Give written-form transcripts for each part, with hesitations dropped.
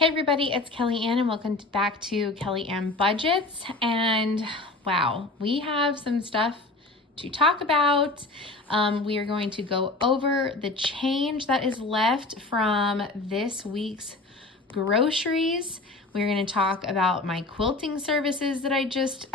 Hey everybody, it's Kelly Ann and welcome back to Kelly Ann Budgets. And wow, we have some stuff to talk about. We are going to go over the change that is left from this week's groceries. We're going to talk about my quilting services that I just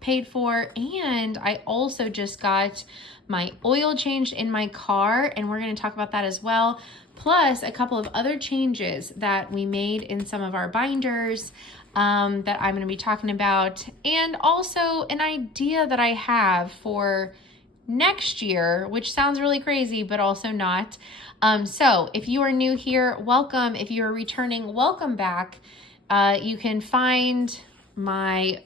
paid for, and I also just got my oil changed in my car, and we're going to talk about that as well. Plus a couple of other changes that we made in some of our binders that I'm going to be talking about, and also an idea that I have for next year, which sounds really crazy, but also not. So if you are new here, welcome. If you are returning, welcome back. You can find my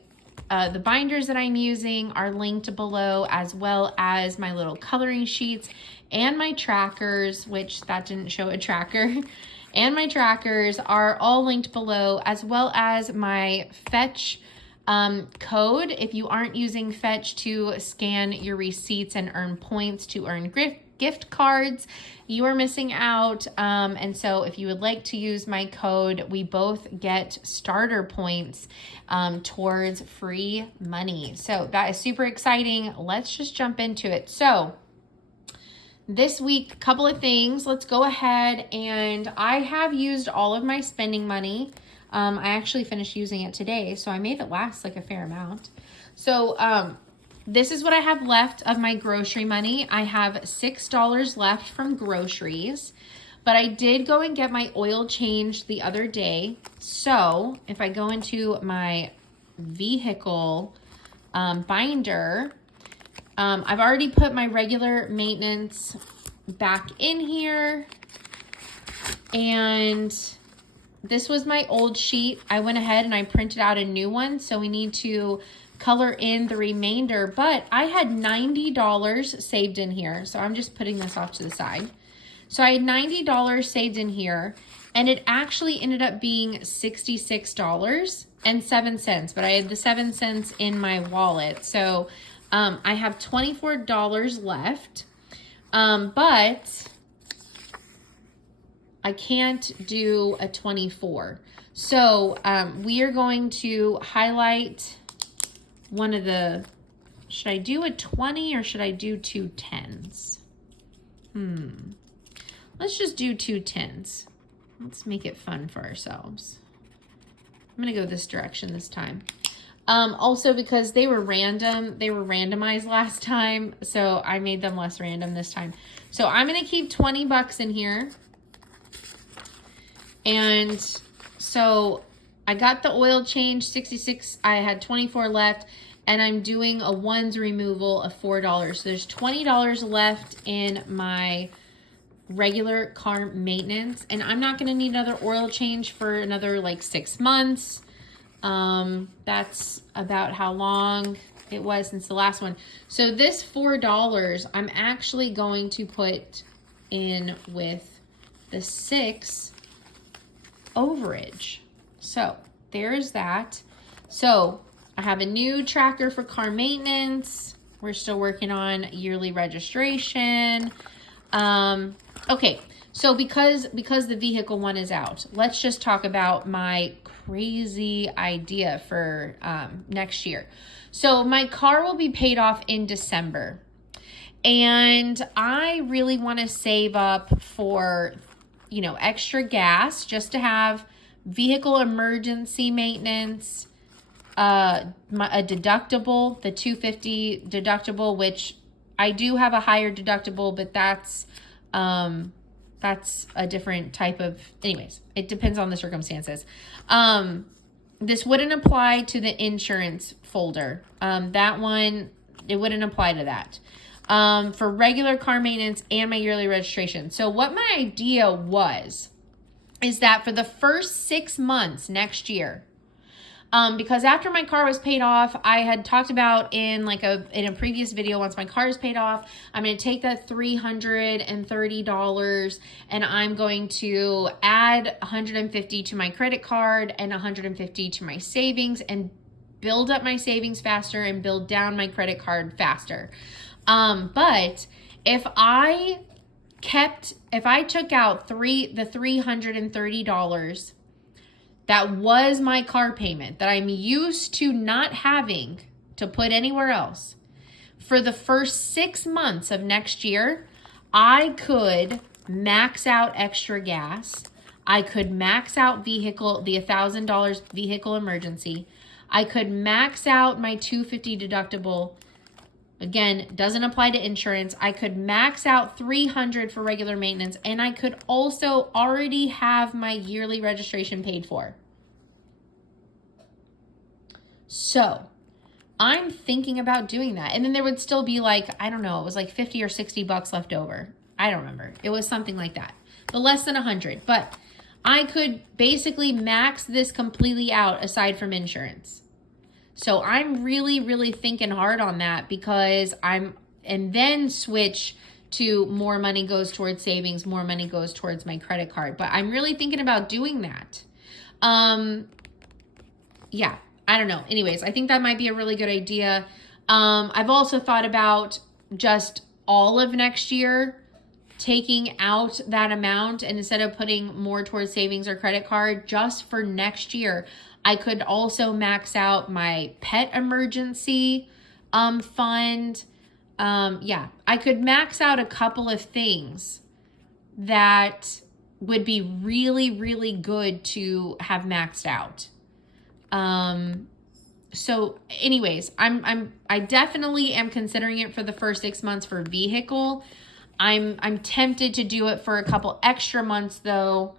the binders that I'm using are linked below, as well as my little coloring sheets and my trackers, which that didn't show a tracker, and my trackers are all linked below, as well as my Fetch code. If you aren't using Fetch to scan your receipts and earn points to earn gift cards, you are missing out. And so if you would like to use my code, we both get starter points towards free money. So that is super exciting. Let's just jump into it. So this week, a couple of things. Let's go ahead, and I have used all of my spending money. I actually finished using it today, so I made it last like a fair amount. So this is what I have left of my grocery money. I have $6 left from groceries, but I did go and get my oil changed the other day. So if I go into my vehicle binder, I've already put my regular maintenance back in here, and this was my old sheet. I went ahead and I printed out a new one, so we need to color in the remainder, but I had $90 saved in here, so I'm just putting this off to the side. So I had $90 saved in here, and it actually ended up being $66.07, but I had the 7 cents in my wallet, so I have $24 left, but I can't do a 24. So we are going to highlight one of the, should I do a 20 or should I do two 10s? Let's just do two 10s. Let's make it fun for ourselves. I'm gonna go this direction this time. Also because they were randomized last time, so I made them less random this time. So I'm gonna keep 20 bucks in here. And so I got the oil change, 66, I had 24 left, and I'm doing a ones removal of $4. So there's $20 left in my regular car maintenance, and I'm not gonna need another oil change for another like 6 months. That's about how long it was since the last one. So this $4, I'm actually going to put in with the 6 overage. So there's that. So I have a new tracker for car maintenance. We're still working on yearly registration. Okay, so because the vehicle one is out, let's just talk about my crazy idea for next year. So my car will be paid off in December, and I really want to save up for, you know, extra gas just to have vehicle emergency maintenance, a deductible, the $250 deductible, which I do have a higher deductible, but that's a different type of, anyways, it depends on the circumstances. This wouldn't apply to the insurance folder. That one, it wouldn't apply to that. For regular car maintenance and my yearly registration. So what my idea was, is that for the first 6 months next year, because after my car was paid off, I had talked about in a previous video, once my car is paid off, I'm going to take that $330 and I'm going to add $150 to my credit card and $150 to my savings, and build up my savings faster and build down my credit card faster. But if I took out the $330 that was my car payment that I'm used to not having to put anywhere else, for the first 6 months of next year, I could max out extra gas. I could max out the $1,000 vehicle emergency. I could max out my $250 deductible. Again, doesn't apply to insurance. I could max out $300 for regular maintenance, and I could also already have my yearly registration paid for. So I'm thinking about doing that. And then there would still be like, I don't know, it was like 50 or 60 bucks left over. I don't remember. It was something like that, but less than 100. But I could basically max this completely out aside from insurance. So I'm really, really thinking hard on that, because and then switch to more money goes towards savings, more money goes towards my credit card. But I'm really thinking about doing that. Yeah, I don't know. Anyways, I think that might be a really good idea. I've also thought about just all of next year taking out that amount, and instead of putting more towards savings or credit card, just for next year, I could also max out my pet emergency fund. Yeah, I could max out a couple of things that would be really, really good to have maxed out. So anyways, I definitely am considering it for the first 6 months for vehicle. I'm tempted to do it for a couple extra months though,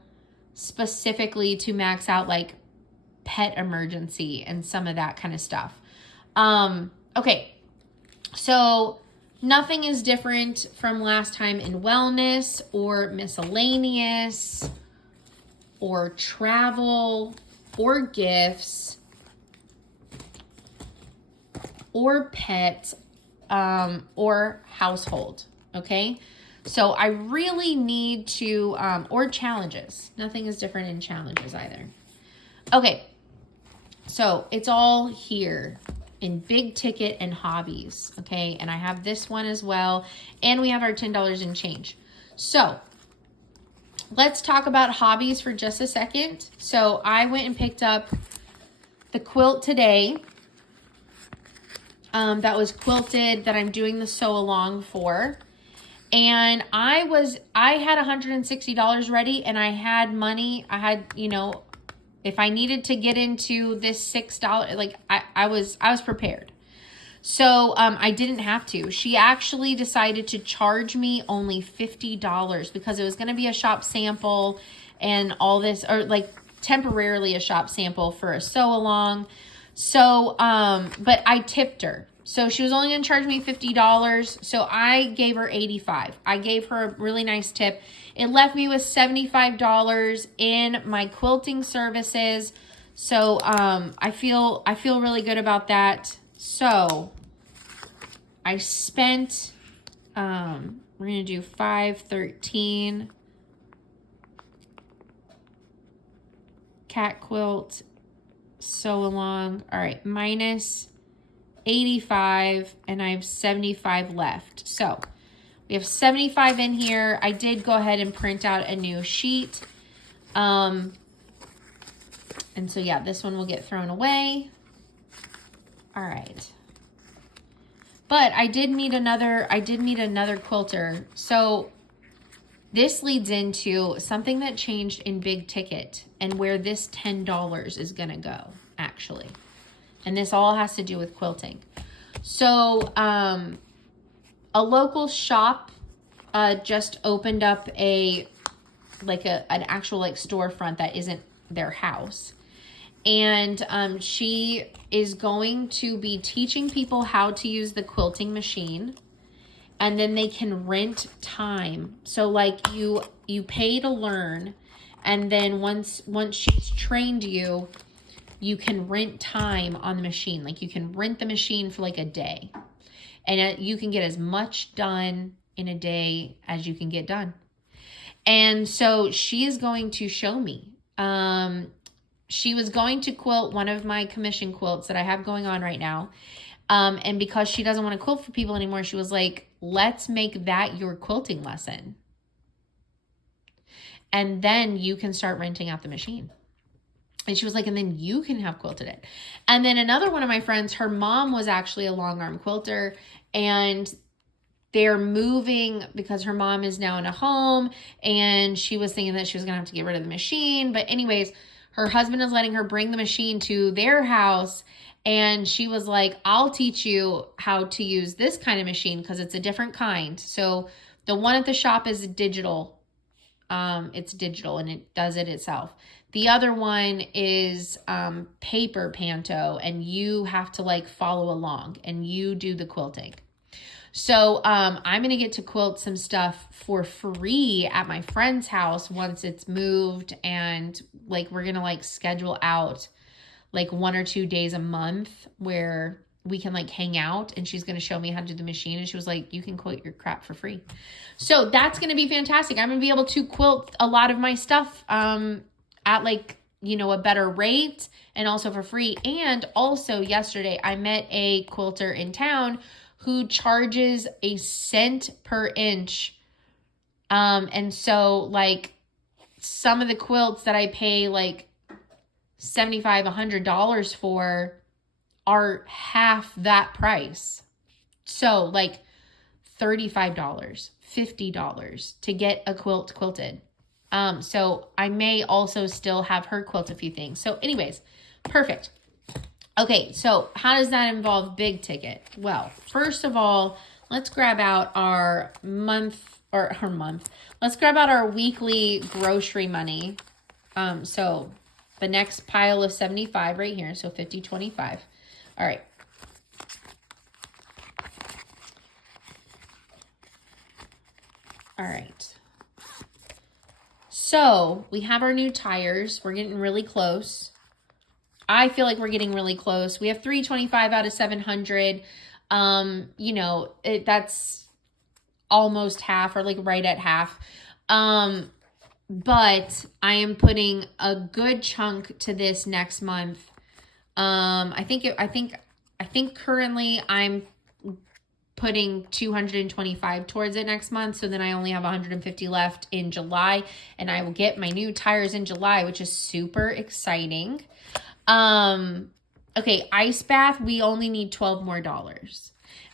specifically to max out like pet emergency and some of that kind of stuff. Okay. So nothing is different from last time in wellness or miscellaneous or travel or gifts or pets or household. Okay. So I really need to, or challenges. Nothing is different in challenges either. Okay. So it's all here in big ticket and hobbies. Okay. And I have this one as well. And we have our $10 in change. So let's talk about hobbies for just a second. So I went and picked up the quilt today. That was quilted that I'm doing the sew along for. And I had $160 ready, and I had money. I had, if I needed to get into this $6, like I was prepared. So I didn't have to. She actually decided to charge me only $50 because it was going to be a shop sample and all this, or like temporarily a shop sample for a sew along. So, but I tipped her. So she was only going to charge me $50. So I gave her $85. I gave her a really nice tip. It left me with $75 in my quilting services. So I feel really good about that. So I spent, we're going to do 513 cat quilt sew along. All right, minus 85, and I have 75 left. So we have 75 in here. I did go ahead and print out a new sheet. And so yeah, this one will get thrown away. All right. But I did meet another quilter. So this leads into something that changed in big ticket and where this $10 is going to go, actually. And this all has to do with quilting. So a local shop just opened up an actual storefront that isn't their house. And she is going to be teaching people how to use the quilting machine. And then they can rent time. So like you pay to learn. And then once she's trained you, you can rent time on the machine. Like you can rent the machine for like a day. And you can get as much done in a day as you can get done. And so she is going to show me. She was going to quilt one of my commission quilts that I have going on right now. And because she doesn't want to quilt for people anymore, she was like, let's make that your quilting lesson. And then you can start renting out the machine. And she was like, and then you can have quilted it. And then another one of my friends, her mom was actually a long arm quilter, and they're moving because her mom is now in a home, and she was thinking that she was going to have to get rid of the machine. But anyways, her husband is letting her bring the machine to their house. And she was like, I'll teach you how to use this kind of machine because it's a different kind. So the one at the shop is digital. It's digital and it does it itself. The other one is paper panto, and you have to like follow along and you do the quilting. So I'm going to get to quilt some stuff for free at my friend's house once it's moved, and like we're going to like schedule out like 1 or 2 days a month where we can like hang out, and she's going to show me how to do the machine. And she was like, you can quilt your crap for free. So that's going to be fantastic. I'm going to be able to quilt a lot of my stuff at like, you know, a better rate and also for free. And also yesterday I met a quilter in town who charges a cent per inch. And so like some of the quilts that I pay like $75, $100 for are half that price. So like $35, $50 to get a quilt quilted. So I may also still have her quilt a few things. So anyways, perfect. Okay, so how does that involve big ticket? Well, first of all, let's grab out our let's grab out our weekly grocery money. So the next pile of 75 right here. So 50, 25. All right. All right. So we have our new tires. We're getting really close. I feel like we're getting really close. We have 325 out of 700. You know, that's almost half, or like right at half. But I am putting a good chunk to this next month. I think currently I'm putting 225 towards it next month. So then I only have 150 left in July, and I will get my new tires in July, which is super exciting. Okay, ice bath, we only need $12 more.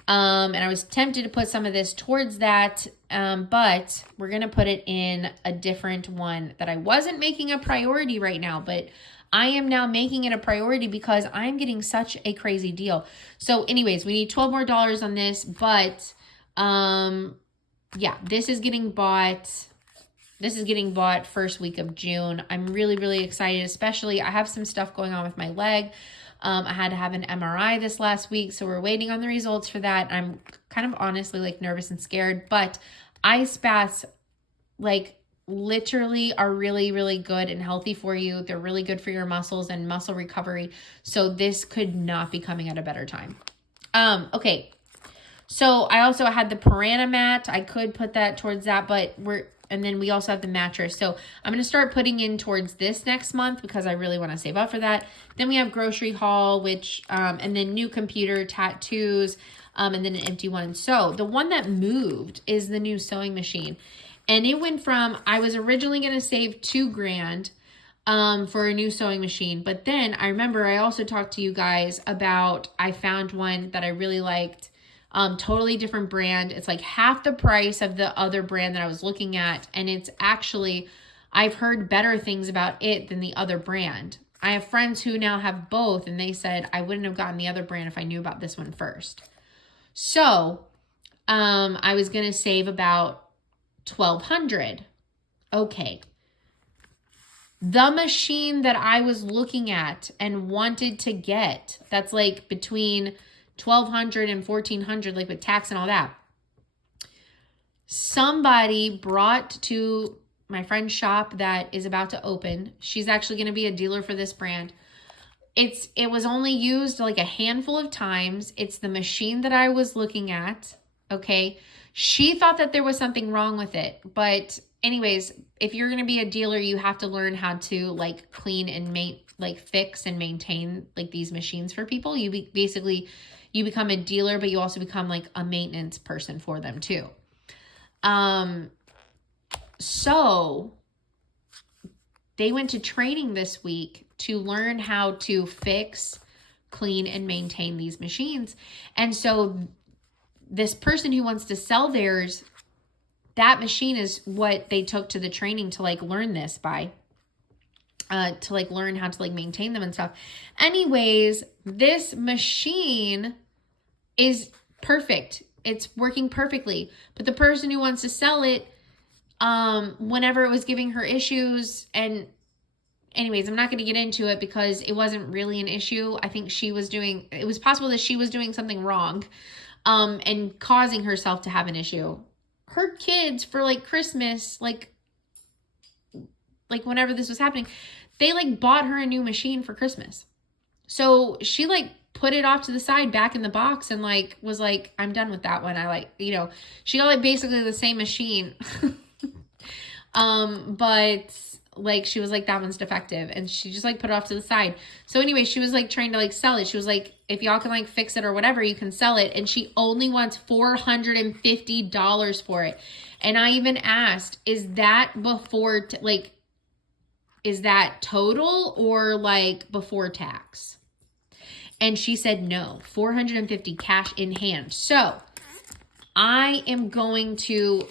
And I was tempted to put some of this towards that, but we're going to put it in a different one that I wasn't making a priority right now, but I am now making it a priority because I'm getting such a crazy deal. So anyways, we need $12 more on this, but, yeah, this is getting bought. This is getting bought first week of June. I'm really, really excited, especially I have some stuff going on with my leg. I had to have an MRI this last week, so we're waiting on the results for that. I'm kind of honestly like nervous and scared, but ice baths like literally are really, really good and healthy for you. They're really good for your muscles and muscle recovery. So this could not be coming at a better time. Okay. So I also had the Piranha mat. I could put that towards that, but and then we also have the mattress. So I'm going to start putting in towards this next month because I really want to save up for that. Then we have grocery haul, which, and then new computer, tattoos, and then an empty one. So the one that moved is the new sewing machine. And it went from, I was originally going to save $2,000 for a new sewing machine. But then I remember I also talked to you guys about, I found one that I really liked. Totally different brand. It's like half the price of the other brand that I was looking at. And it's actually, I've heard better things about it than the other brand. I have friends who now have both, and they said I wouldn't have gotten the other brand if I knew about this one first. So, I was going to save about $1,200. Okay. The machine that I was looking at and wanted to get, that's like between $1,200 and $1,400, like with tax and all that. Somebody brought to my friend's shop that is about to open. She's actually going to be a dealer for this brand. It was only used like a handful of times. It's the machine that I was looking at. Okay. She thought that there was something wrong with it. But anyways, if you're going to be a dealer, you have to learn how to like clean and fix and maintain like these machines for people. You become a dealer, but you also become like a maintenance person for them too. So they went to training this week to learn how to fix, clean, and maintain these machines. And so this person who wants to sell theirs, that machine is what they took to the training to like learn this by, to like learn how to like maintain them and stuff. Anyways, this machine is perfect. It's working perfectly. But the person who wants to sell it, whenever it was giving her issues, and anyways, I'm not going to get into it because it wasn't really an issue. I think it was possible that she was doing something wrong, and causing herself to have an issue. Her kids, for like Christmas, like whenever this was happening, they like bought her a new machine for Christmas. So she like put it off to the side back in the box and like was like, I'm done with that one. I like, she got like basically the same machine. But like she was like, that one's defective, and she just like put it off to the side. So anyway, she was like trying to like sell it. She was like, if y'all can like fix it or whatever, you can sell it. And she only wants $450 for it. And I even asked, is that before is that total or like before tax? And she said no, $450 cash in hand. So I am going to,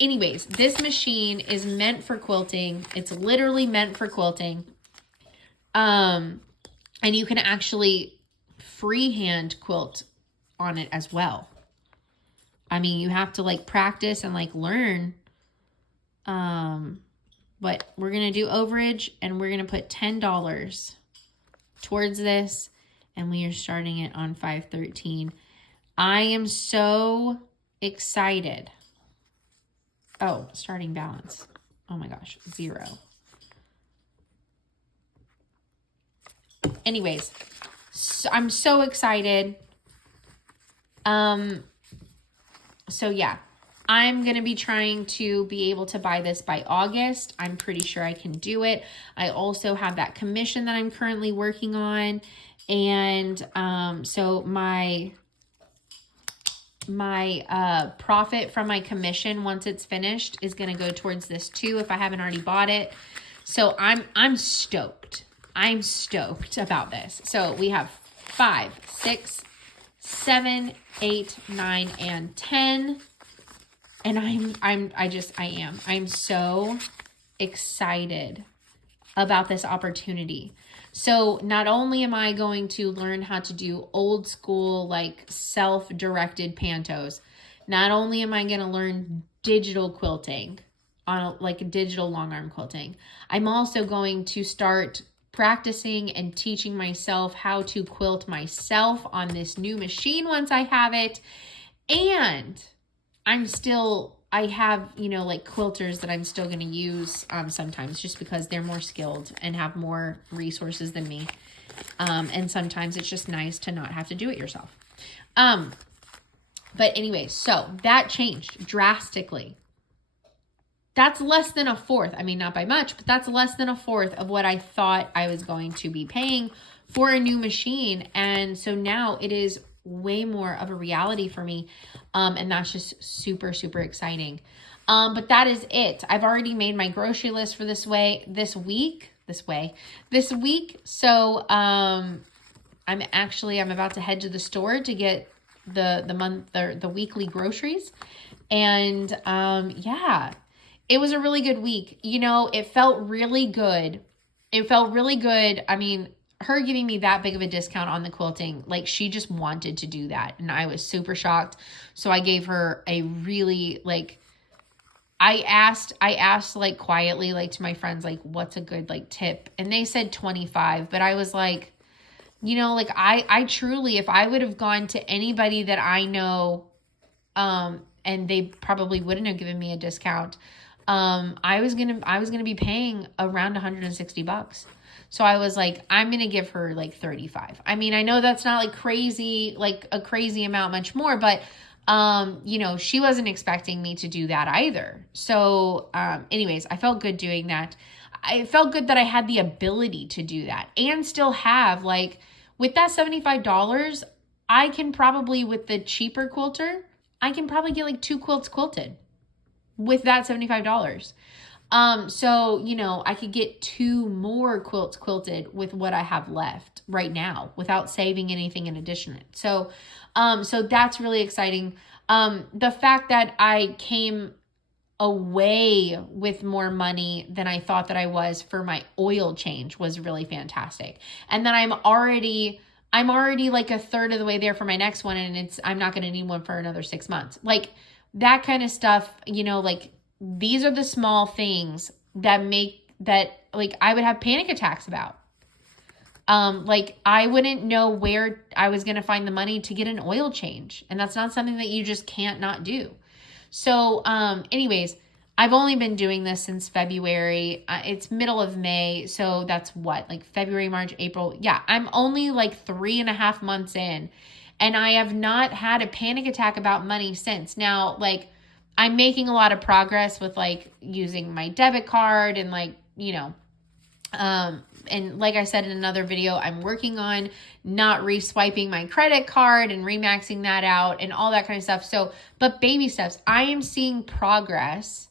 anyways, this machine is meant for quilting. It's literally meant for quilting. And you can actually freehand quilt on it as well. I mean, you have to like practice and like learn. But we're going to do overage, and we're going to put $10 towards this, and we are starting it on 513. I am so excited. Oh, starting balance. Oh my gosh, 0. Anyways, so I'm so excited. So yeah, I'm going to be trying to be able to buy this by August. I'm pretty sure I can do it. I also have that commission that I'm currently working on. And so my profit from my commission, once it's finished, is going to go towards this too, if I haven't already bought it. So I'm stoked. I'm stoked about this. So we have 5, 6, 7, 8, 9, and 10. And I'm so excited about this opportunity. So not only am I going to learn how to do old school, like self-directed pantos, not only am I going to learn digital quilting on like a digital long arm quilting, I'm also going to start practicing and teaching myself how to quilt myself on this new machine once I have it. And I have, like quilters that I'm still going to use sometimes, just because they're more skilled and have more resources than me. And sometimes it's just nice to not have to do it yourself. But anyway, so that changed drastically. That's less than a fourth. I mean, not by much, but that's less than a fourth of what I thought I was going to be paying for a new machine. And so now it is way more of a reality for me. And that's just super, super exciting. But that is it. I've already made my grocery list for this week. So, I'm about to head to the store to get the weekly groceries. And, yeah, it was a really good week. It felt really good. I mean, her giving me that big of a discount on the quilting, like she just wanted to do that. And I was super shocked. So I gave her a really I asked like quietly, like to my friends, like what's a good like tip? And they said 25, but I was like, I truly, if I would have gone to anybody that I know, and they probably wouldn't have given me a discount, I was going to be paying around $160. So I was like, I'm going to give her like 35. I mean, I know that's not like a crazy amount, much more, but, she wasn't expecting me to do that either. So, anyways, I felt good doing that. I felt good that I had the ability to do that and still have with that $75, I can probably, with the cheaper quilter, I can probably get 2 quilts quilted with that $75. So, you know, I could get 2 more quilts quilted with what I have left right now without saving anything in addition. So that's really exciting. The fact that I came away with more money than I thought that I was for my oil change was really fantastic. And then I'm already like a third of the way there for my next one, and I'm not going to need one for another 6 months. Like that kind of stuff, you know, like these are the small things that like I would have panic attacks about. Like I wouldn't know where I was going to find the money to get an oil change. And that's not something that you just can't not do. So, anyways, I've only been doing this since February. It's middle of May. So that's what, like February, March, April. Yeah. I'm only like 3.5 months in, and I have not had a panic attack about money since. Now, like I'm making a lot of progress with like using my debit card and like, you know, and like I said in another video, I'm working on not re-swiping my credit card and remaxing that out and all that kind of stuff. So, but baby steps, I am seeing progress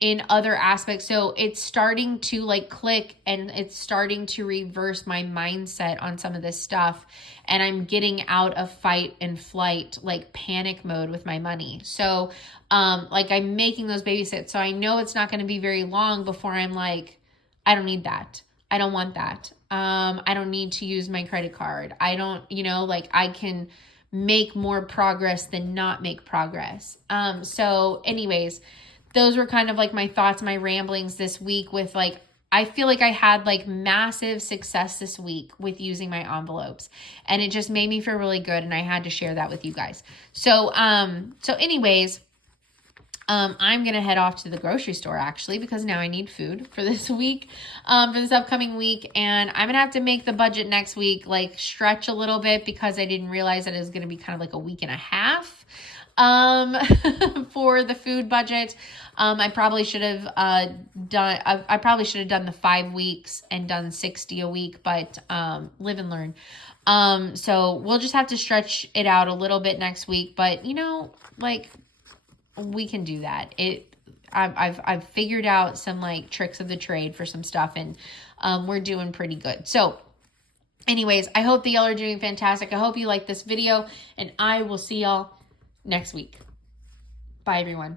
in other aspects. So it's starting to like click, and it's starting to reverse my mindset on some of this stuff. And I'm getting out of fight and flight, like panic mode with my money. So, like I'm making those baby steps. So I know it's not going to be very long before I'm like, I don't need that. I don't want that. I don't need to use my credit card. I don't, you know, like I can make more progress than not make progress. So anyways, those were kind of like my thoughts, my ramblings this week with like, I feel like I had like massive success this week with using my envelopes, and it just made me feel really good. And I had to share that with you guys. So anyways, I'm going to head off to the grocery store actually, because now I need food for this week, for this upcoming week. And I'm going to have to make the budget next week, like stretch a little bit, because I didn't realize that it was going to be kind of like a week and a half, for the food budget. I probably should have, I probably should have done the 5 weeks and done 60 a week, but, live and learn. So we'll just have to stretch it out a little bit next week, but you know, like, we can do that. I've figured out some like tricks of the trade for some stuff, and we're doing pretty good. So anyways, I hope that y'all are doing fantastic. I hope you like this video, and I will see y'all next week. Bye everyone.